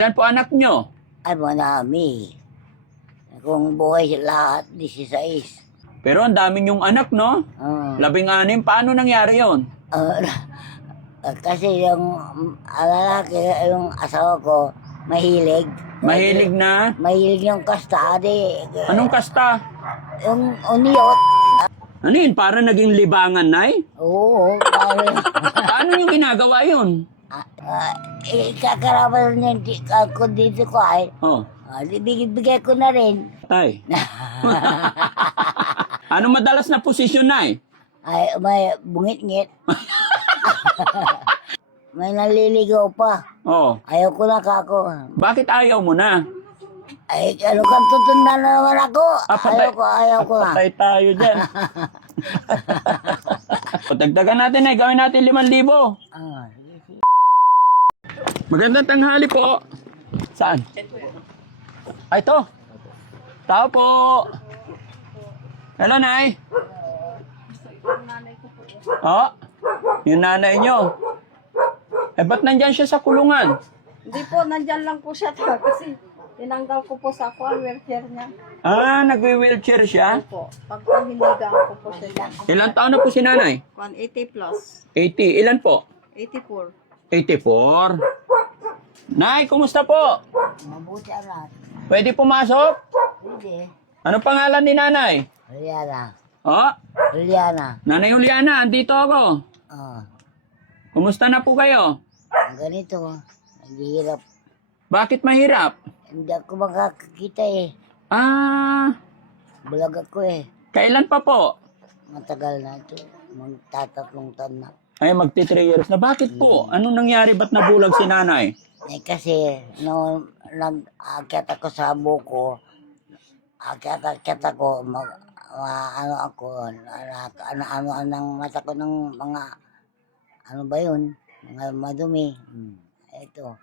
Yan po anak nyo. Ay, marami. Kung buhay lahat, 16. Pero ang dami nyong anak, no? 16. Paano nangyari yon? Kasi yung lalaki, yung asawa ko, mahilig. Mahilig na? Mahilig yung kasta. Anong kasta? Yung uniyot. Ano yun? Para naging libangan, Nay? Oo. Paano yung ginagawa yun? Kakarapan niya ako dito ko ay. Oh, Bigay ko na rin. tay. Ano madalas na posisyon, Nay? Ay, may bungit-ngit. May naliligaw pa. Oh, Ayaw ko na kako. bakit ayaw mo na? Ay, ano kang tutunda na naman ako? Ayaw ko na. Patay tayo dyan. O, dagdagan natin, Nay. Gawin natin 5,000. Sige. Magandang tanghali po. Saan? Ay, ito. Tao po. Hello, Nay. Oh, yung nanay nyo. Eh, ba't nandyan siya sa kulungan? Hindi po, nandyan lang po siya kasi tinanggal ko po sa wheelchair niya. Ah, nagwi-wheelchair siya? Po, pag hinigang ko po siya dyan. Ilan taon na po si nanay? 180 plus, 80. Ilan po? 84. 84. Nay, kumusta po? Mabuti anak. Pwede pumasok? Hindi. Ano pangalan ni nanay? Juliana. Oh, Juliana. Nanay Juliana, andito ako. Kumusta na po kayo? Ganito. Naghihirap. Bakit mahirap? Hindi ako makakakita eh. Ah, Bulag ako eh. kailan pa po? Matagal na ito. Magtatatlong taon na. Ay, magti 3 years na. Bakit po? Anong nangyari? Ba't nabulag si nanay? Eh kasi, nung nag-akyat ako sa buko, akyat ako, ano ako, ano ang mata ko ng mga, ano ba yun? Mga madumi. Ito.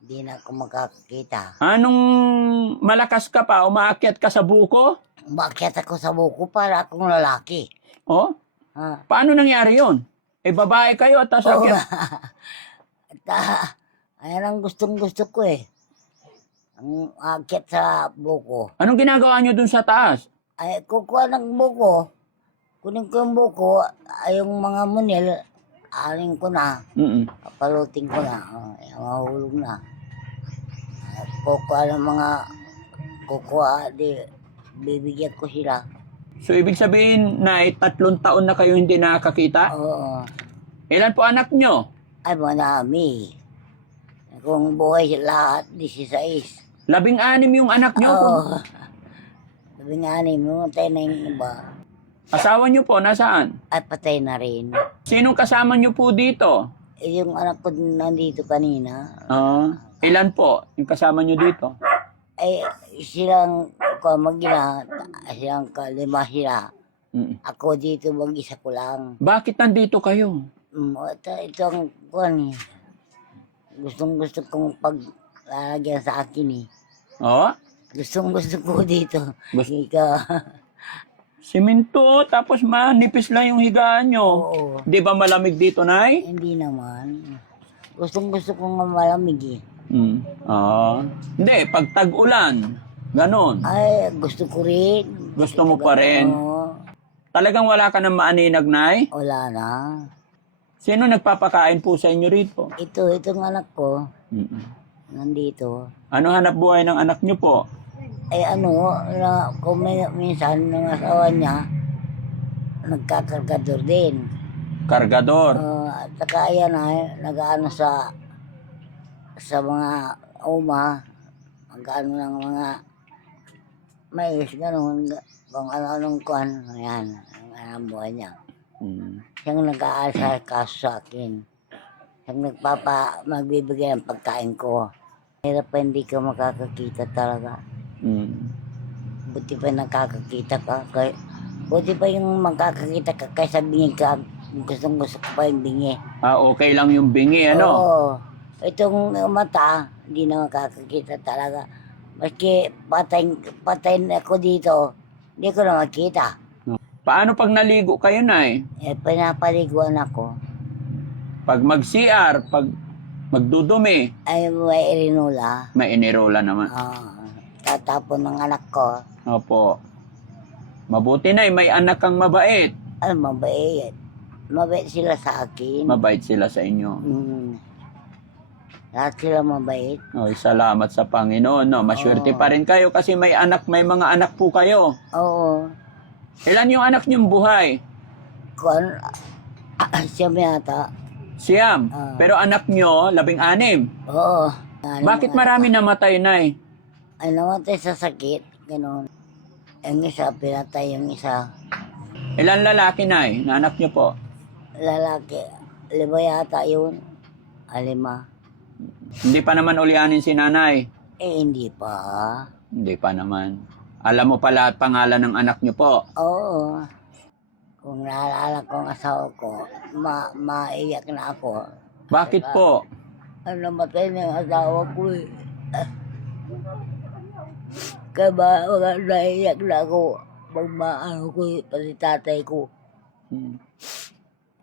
Hindi na ako makakita. Anong malakas ka pa? Umaakyat ka sa buko? Umakyat ako sa buko para akong lalaki. Oh? Ha? Paano nangyari yon? Eh, babae kayo at tapos akyat. Ayan ang gustong-gusto ko eh. Ang akyat sa buko. Anong ginagawa nyo dun sa taas? Ay, kukuha ng buko. Kunin ko yung buko. Ay, yung mga munil, aling ko na. Papaluting ko na. Mahulog na. Kukuha ng mga kukuha. Bibigyan ko sila. So, ibig sabihin na 3 taon na kayo hindi nakakita? Oo. Ilan po anak nyo? Ay, marami. Kung buhay lahat, 16. 16 yung anak nyo. Oo. 16, mamatay na yung iba. Asawa nyo po, nasaan? Ay, patay na rin. Sinong kasama nyo po dito? Eh, yung anak ko nandito kanina. Ilan po yung kasama nyo dito? Ay, silang magina, silang 5 sila. Ako dito, mag-isa ko lang. Bakit nandito kayo? Ito ang kuwan eh. Gustong-gusto kong paglalagyan sa akin eh. Oh? Gustong-gusto ko dito. Gusto- Ika. Simento, tapos manipis lang yung higaan nyo. Oo. Di ba malamig dito, Nay? Hindi naman. Gustong-gusto ko nga malamig eh. Hindi, pag tag-ulan, ganon. Ay, gusto ko rin. Gusto mo pa rin? Oo. Talagang wala ka ng maaninag, Nay? Wala na. Sino nagpapakain po sa inyo rito? Itong anak ko, nandito. Ano hanap buhay ng anak nyo po? Ay kung minsan ng asawa niya, nagkakargador din. Kargador. At saka yan nag-ano sa mga mag-ano ng mga mais, gano'n, kung ano-anong kuhan, yan, ang buhay niya. Siyang nag-aalsa kaso sa akin. Siyang magbibigay ng pagkain ko. Hirap pa hindi ka makakakita talaga. Buti pa nakakakita ka. Buti pa yung makakakita ka kaysa bingi ka. Gusto ko pa yung bingi. Okay lang yung bingi, ano? Oo. Itong mata, hindi na makakakita talaga. Maski patay ako dito, hindi ko na makita. Paano pag naligo kayo, Nay? Pinapaliguan ako. Pag mag-CR, pag Magdudumi. Ay, may irinula. May inirola naman. Tatapon ng anak ko. Opo. Mabuti na may anak kang mabait. Ay, mabait. Mabait sila sa akin. Mabait sila sa inyo. Lahat sila mabait. Oy, salamat sa Panginoon. No? Maswerte pa rin kayo kasi may mga anak po kayo. Oo. Ilan yung anak niyong buhay? Kung siya yata. Siyam. Pero anak niyo, 16. Oo. Bakit marami namatay, Nay? Ay, namatay sa sakit. Ganon. Yung isa, pinatay yung isa. Ilan lalaki, Nay, na anak niyo po? Lalaki. 5 yata yun. 5. Hindi pa naman ulianin si nanay. Hindi pa. Hindi pa naman. Alam mo pala at pangalan ng anak niyo po. Oo. Kung naalala ko ang asawa ko, maiyak na ako. Bakit po? Namatay na yung asawa ko eh. Kaya ba, naiyak na ako. Pag maano ko, pati tatay ko.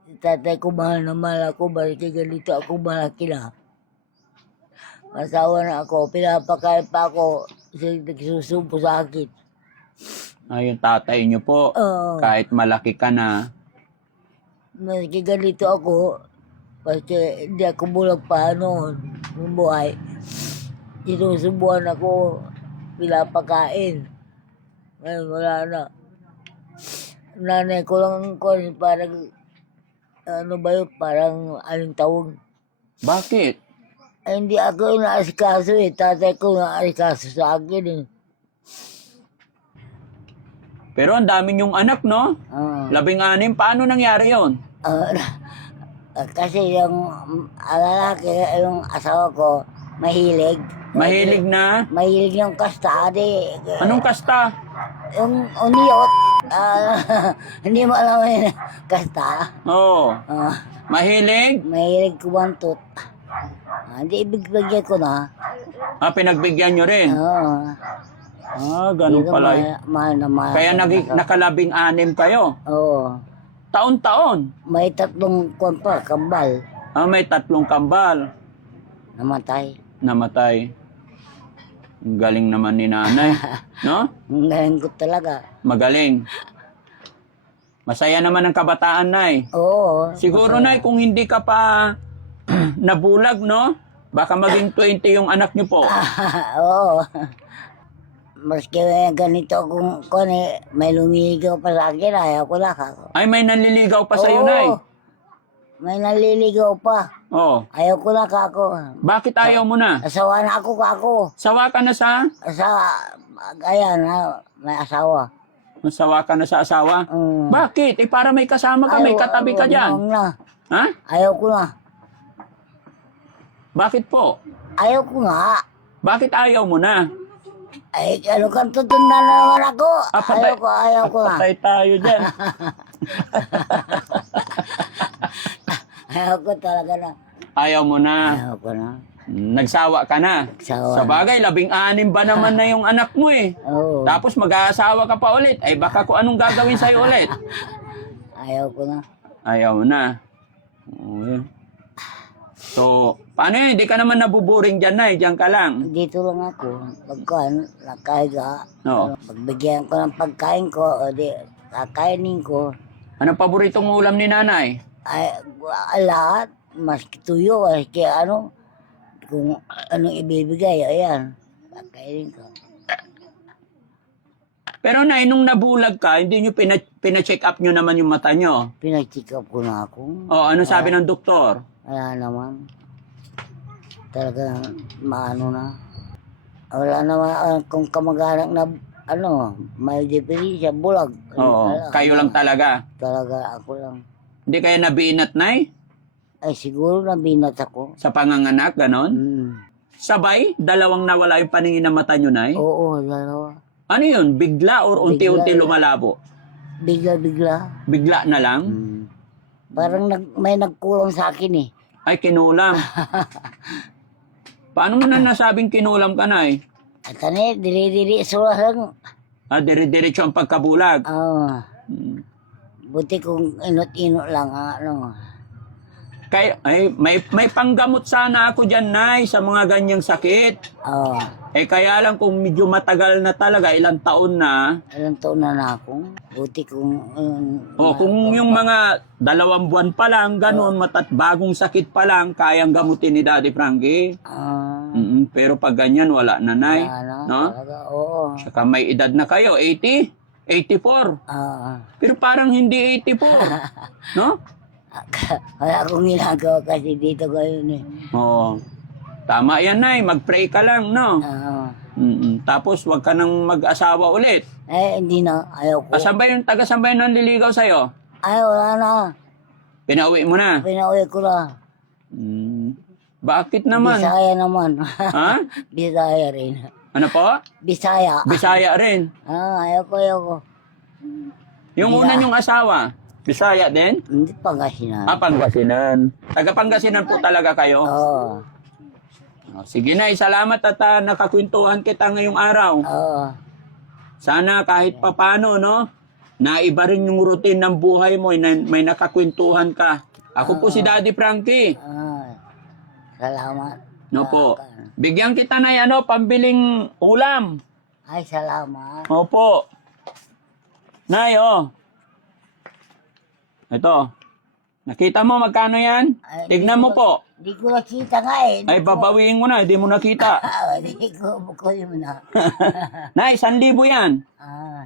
Si tatay ko, mahal na mahal ako. Bakit ganito ako, malaki na. Asawa na ako, pinapakain pa ako. Nagsusumpo sa akin. Yung tatay niyo po. Oo. Kahit malaki ka na. Maski ganito ako, kasi hindi ako bulag pa noon, ng buhay. Sinusubuan ako, pinapakain. Ngayon wala na. Nanay ko lang ko, parang, ano ba yun, parang anong tawag. Bakit? Ay, hindi ako yung naasikaso eh, tatay ko naasikaso sa akin eh. Pero ang dami niyong anak, no? 16. Paano nangyari yon? Kasi yung lalaki, yung asawa ko, mahilig. Mahilig na? Mahilig yung kasta, di. Anong kasta? Yung uniyot, hindi mo alam yun, kasta. Oo. Mahilig? Mahilig kumantot. Hindi, ibigyan ko na. Pinagbigyan niyo rin? Oo. Ganun Hindi ko pala. mahal na mahal. Kaya naka-16 kayo? Oo. Taon-taon? May 3 kwan pa, kambal. May 3 kambal. Namatay. Namatay. Ang galing naman ni nanay. No? Ang galing ko talaga. Magaling. Masaya naman ang kabataan, Nay. Oo. Siguro, Nay, kung hindi ka pa nabulag, no? Baka maging 20 yung anak niyo po. Oo. Maski ganito kung may lumiligaw pa sa akin, ayaw ko lang ako. Ay, may nanliligaw pa sa'yo, Nay. May naliligaw pa. Oh. Ayaw ko lang ako. Bakit ayaw mo na? Asawa na ako. Sawa ka na sa? Ayan, may asawa. Sawa ka na sa asawa? Bakit? Para may kasama ka, may katabi ka dyan. Na. Ha? Ayaw ko na. Bakit po? Ayaw ko nga. Bakit ayaw mo na? Ay, ano kang tutunda na naman ako? Ayaw ko na. Patay tayo dyan. Ayaw ko talaga na. Ayaw mo na. Ayaw ko na. Nagsawa ka na. Nagsawa Sa bagay, 16 ba naman na yung anak mo eh. Oo. Tapos mag-aasawa ka pa ulit. Ay baka kung anong gagawin sa'yo ulit. Ayaw ko na. Ayaw na. Okay. So, paano yun? Hindi ka naman nabuburing dyan, Nay. Diyan ka lang. Dito lang ako. Pagkaan, nakahiga. No. Pagbigyan ko ng pagkain ko, o di, kakainin ko. Anong paboritong ulam ni nanay? Ay, lahat. Maski tuyo, maski ano. Kung anong ibibigay, ayan. Kakainin ko. Pero Nay, nung nabulag ka, hindi nyo pina-check up nyo naman yung mata nyo. Pinag-check up ko na ako. O, ano sabi ng doktor? Wala naman. Talaga, maano na. Wala naman, kung kamag-anak na, may depresya, bulag. Oo, kayo lang talaga. Talaga, ako lang. Hindi kaya nabinat, Nay? Ay, siguro nabinat ako. Sa panganganak, ganon? Sabay, dalawang nawala yung paningin ng mata nyo, Nay? Oo, dalawa. Ano yun? Bigla or unti-unti Bigla. lumalabo? Bigla-bigla. Bigla na lang? Parang may nagkulang sa akin eh. Ay, kinulam. Paano mo na nasabing kinulam ka, Nay? At diri-diri sulas lang. Dire-diretso ang pagkabulag. Oo. Buti kung inot-inot lang, may panggamot sana ako dyan, Nay, sa mga ganyang sakit. Oo. Kaya lang kung medyo matagal na talaga, ilang taon na. Ilang taon na ako. Buti kung... Kung yung mga 2 buwan pa lang, ganun, bagong sakit pa lang, kayang gamutin ni Daddy Frankie. Pero pag ganyan, wala na, Nay. No? Talaga, oo. Saka may edad na kayo, 80, 84. Pero parang hindi 84. No? Wala akong ginagawa kasi dito ngayon eh. Oo. Tama yan, Nay. Mag-pray ka lang, no? Oo. Tapos, wag ka nang mag-asawa ulit. Hindi na. Ayaw ko. Taga-sambay nang liligaw sa'yo? Ay, wala na. Pinauwi mo na? Pinauwi ko na. Bakit naman? Bisaya naman. Ha? Bisaya rin. Ano po? Bisaya. Bisaya rin. Ayaw ko. Yung una niyong asawa, Bisaya din? Hindi Pangasinan. Pangasinan. Taga-Pangasinan po talaga kayo? Oo. Sige, Nay, salamat at nakakwentuhan kita ngayong araw. Oo. Sana kahit papano, no? Naiba rin yung routine ng buhay mo, may nakakwentuhan ka. Ako po si Daddy Frankie. Salamat. No po. Bigyan kita na pambiling ulam. Ay, salamat. Opo. Nay, Ito. Nakita mo magkano yan? Tignan mo po. Di ko nakita nga eh. Ay, babawiin mo na. Hindi mo nakita. Di ko mo na. Nay, 1,000 yan.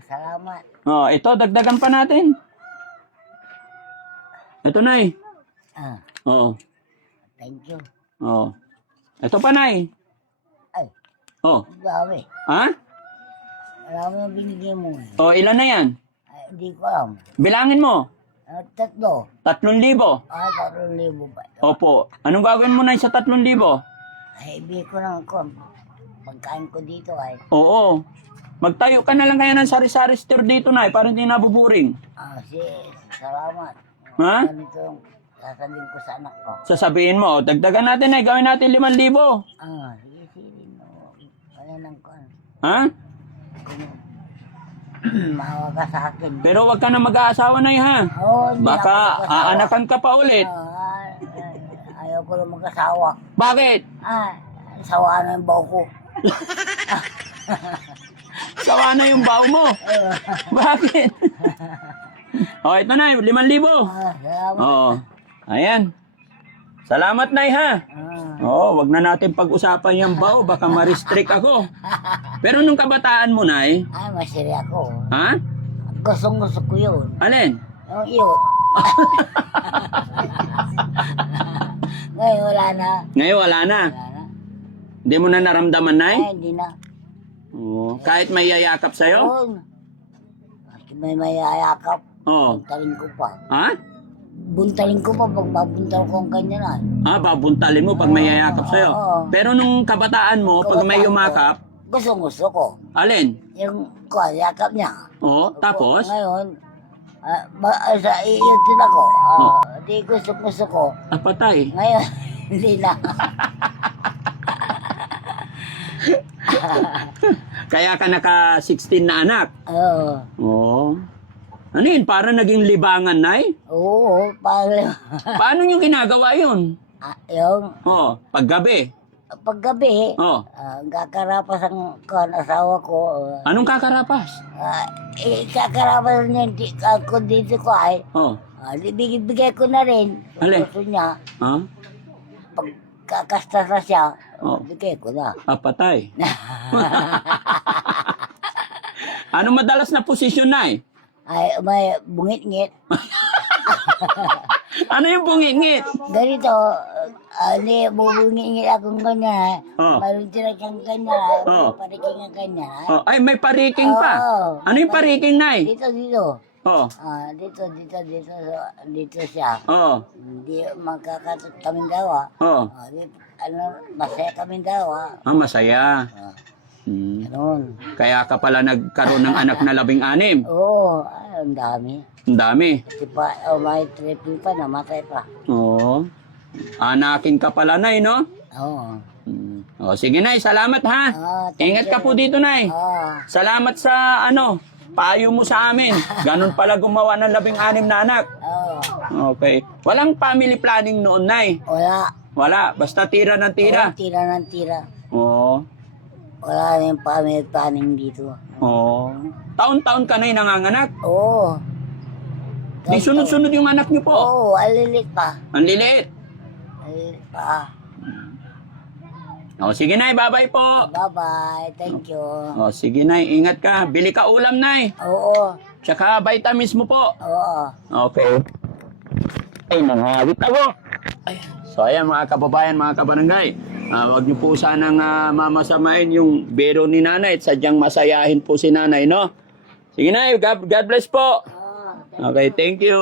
Salamat. Ito, dagdagan pa natin. Ito, Nay. Thank you. Ito pa, Nay. Ay. Dami. Ha? Marami na binigyan mo eh. Ilan na yan? Ay, hindi ko alam. Bilangin mo. 3,000. 3,000. 3,000 ba ito? Opo. Anong gagawin mo na sa 3,000? Ay, ibig ko ng pagkain ko dito ay. Oo. Magtayo ka na lang kaya ng sari-sari store dito, Nay, para hindi nabuburing. Salamat. Ha? Ganito yung sasabihin ko sa anak ko. Sasabihin mo, dagdagan natin, Nay, gawin natin 5,000. Sige. Kaya lang ko. Ha? Mahawa ka sa akin. Pero wag ka na mag-aasawa, Nay, ha? Baka aanakan ka pa ulit. Ayaw ko na mag-asawa. Bakit? Sawa na yung baho ko. Sawa na yung baho mo. Bakit? Ito na, 5,000. Salamat. Ayan. Salamat, Nay, ha? Wag na natin pag-usapan yung baho. Baka ma-restrict ako. Pero nung kabataan mo, Nay. Masiri ako. Ha? Gusto ko yun. Alin? Yung iyot. Ngayon wala na. Ngayon, wala na. Hindi mo na naramdaman, Nay? Hindi na. Kahit may yayakap sa'yo? Maski may mayayakap. Oo. Buntalin ko pa. Ha? Buntalin ko pa pag babuntal ko ang kanya na. Babuntalin mo pag may yayakap sa'yo. Pero nung kabataan mo, pag may yumakap, gusto ko. alin? Yung yakap niya. Tapos? Ngayon, sa iyot din ako. Di gusto ko. Patay. Ngayon, hindi na. Kaya ka naka 16 na anak? Oo. Ano yun? Parang naging libangan, Nay? Oo, Paano nyo ginagawa yun? yung Paggabi? paggabi, kakarapas ang asawa ko. Anong kakarapas? Kakarapas niya ako dito ko ay. Bigay ko na rin. Alin? Gusto niya. Pagkakasta na siya, bigay ko na. Patay. Anong madalas na posisyon, Nay? Ay, may bungit-ngit. Ano yung bungit-ngit? Ganito, hindi, bubungit-ngit akong ganyan. Mayroon sila siyang ganyan. Pariking ang ganyan. Ay, may pariking pa. Ano yung pariking, Nay? Dito. Dito siya. Hindi magkakatot kami daw. Masaya kami daw. Masaya. Ganun. Kaya ka pala nagkaroon ng anak na 16. Ang dami. Ang dami. Kasi pa, may triple pa, namatay pa. Anakin ka pala, Nay, no? Sige, Nay, salamat, ha? Ingat ka po dito, Nay. Salamat sa, payo mo sa amin. Ganun pala gumawa ng 16 na anak. Okay. Walang family planning noon, Nay? Wala. Wala. Basta tira ng tira. Oo, tira ng tira. Oo. Wala rin family planning dito. Oo. Taon-taon ka na nanganganak. Oo. Di sunod-sunod yung anak niyo po. Oo, alilit pa. Ang liliit. Alilit pa. O, sige, Nay. Bye-bye po. Bye-bye. Thank you. O, sige, Nay. Ingat ka. Bili ka ulam, Nay. Oo. Tsaka vitamins mo po. Oo. Okay. Ay, nangawit ako. Ay. So, ayan mga kababayan, mga kabarangay. Huwag niyo po sanang mamasamain yung biro ni nanay at sadyang masayahin po si nanay, no? Sige, Nay. God bless po. Okay, thank you.